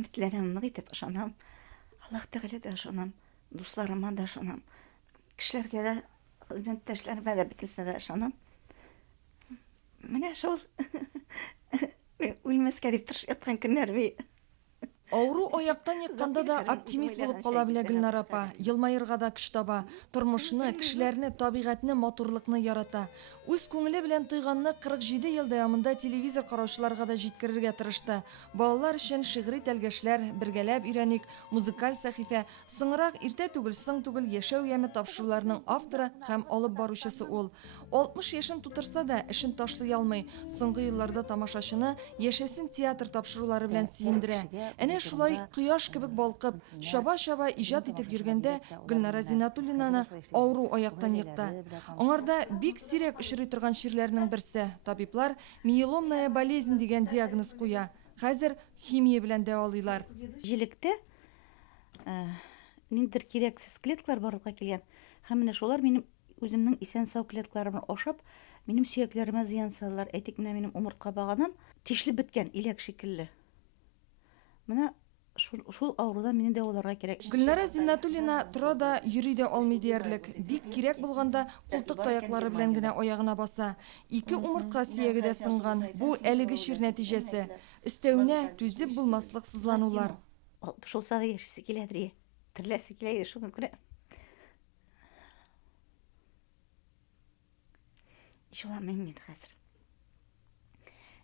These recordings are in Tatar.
Өметләремне итеп ышанам. Аллаһ Тәгалә дә ышанам, дусларыма да ышанам. Кешеләргә дә, хезмәттәшләремә дә бөтенсенә дә ышанам. Менә шул үлмәскә дип тырышып яткан көннәр. Ауру аяктан якканда да оптимист булып кала белә Гөлнар апа. Елмаерга да көч таба. Тормышны, кешеләрне, табигатьне, матурлыкны ярата. Үз күңеле белән тойганны 47 ел дәвамында телевизор караучыларга да җиткерергә тырышты. Балалар өчен шигъри тәлгәшләр, бергәләп өйрәник, музыкаль сәхифә, соңрак иртә түгел, соң түгел яшәү яме тапшыруларның авторы һәм алып баручысы ул. 60 яшын тутырса да эшен ташлый алмый. Соңгы елларда тамашачыны яшәсен театр тапшырулары белән сөендерә. Әнә шулай кояш кебек балкып, чаба-чаба иҗат итеп йөргәндә Гөлнара Зиннәтуллинаны ауру аяктан йыкты. Аңарда бик сирәк очрый торган чирләрнең берсе. Табиблар миеломная болезнь дигән диагноз куя. Хәзер химия белән дәвалыйлар. Җилектә ниндидер кирәксез клеткалар барлыкка килгән. Һәм менә шулар минем үземнең исән сау клеткаларымны ашап, минем сөякләремә зыян салалар. Әйтик, менә минем умыртка баганам тишелеп беткән, иләк шикелле. Менә шул аурудан мине дәваларга кирәк. Гөлнара Зиннәтуллина тора да, йөри дә алмый диярлек. Бик кирәк булганда култык таяклары белән генә аягына баса. 2 умыртка сөяге дә сынган. Бу әлеге чир нәтиҗәсе. Өстәвенә түзеп булмаслык сызланулар. Шул сада яшисе киләдер. Терләсе килә, шуны күрә. Ишаламыйм мин хәзер.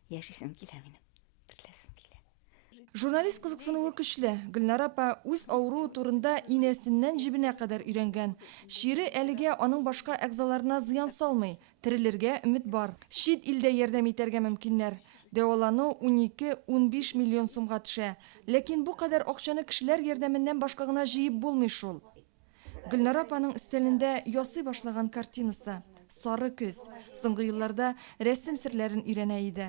Яшисем килә минем. Терләсем килә. Журналист кызыксынуы көчле. Гөлнар апа үз авыруу турында инәсеннән җибенә кадәр өйрәнгән. Шире әлегә аның башка әгъзаларына зыян салмый. Терелергә өмет бар. Чит илдә ярдәм итәргә мөмкиннәр. Дәвалану 12-15 миллион сумга төшә. Ләкин бу кадәр акчаны кешеләр ярдәменнән башка гына җыеп булмый шул. Гөлнар апаның өстәлендә ясый башлаган картинасы. Сары көз. Соңгы елларда рәсем серләрен өйрәнә иде.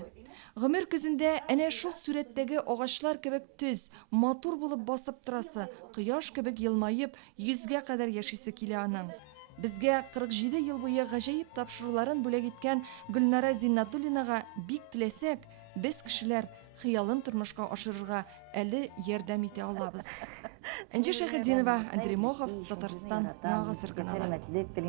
Гомер көзендә әнә шул сурәттәге агачлар кебек төз, матур булып басып торасы, кояш кебек елмаеп, 100гә кадәр яшисе килә аның. Безгә 47 ел буе гаҗәеп тапшыруларын бүләк иткән Гөлнара Зиннәтуллинага бик теләсәк, без кешеләр хыялын тормышка ашырырга әле ярдәм итә алабыз. Энҗе Шәһиддинова, Андрей Мохов, Татарстан, Яңа Гасыр каналы.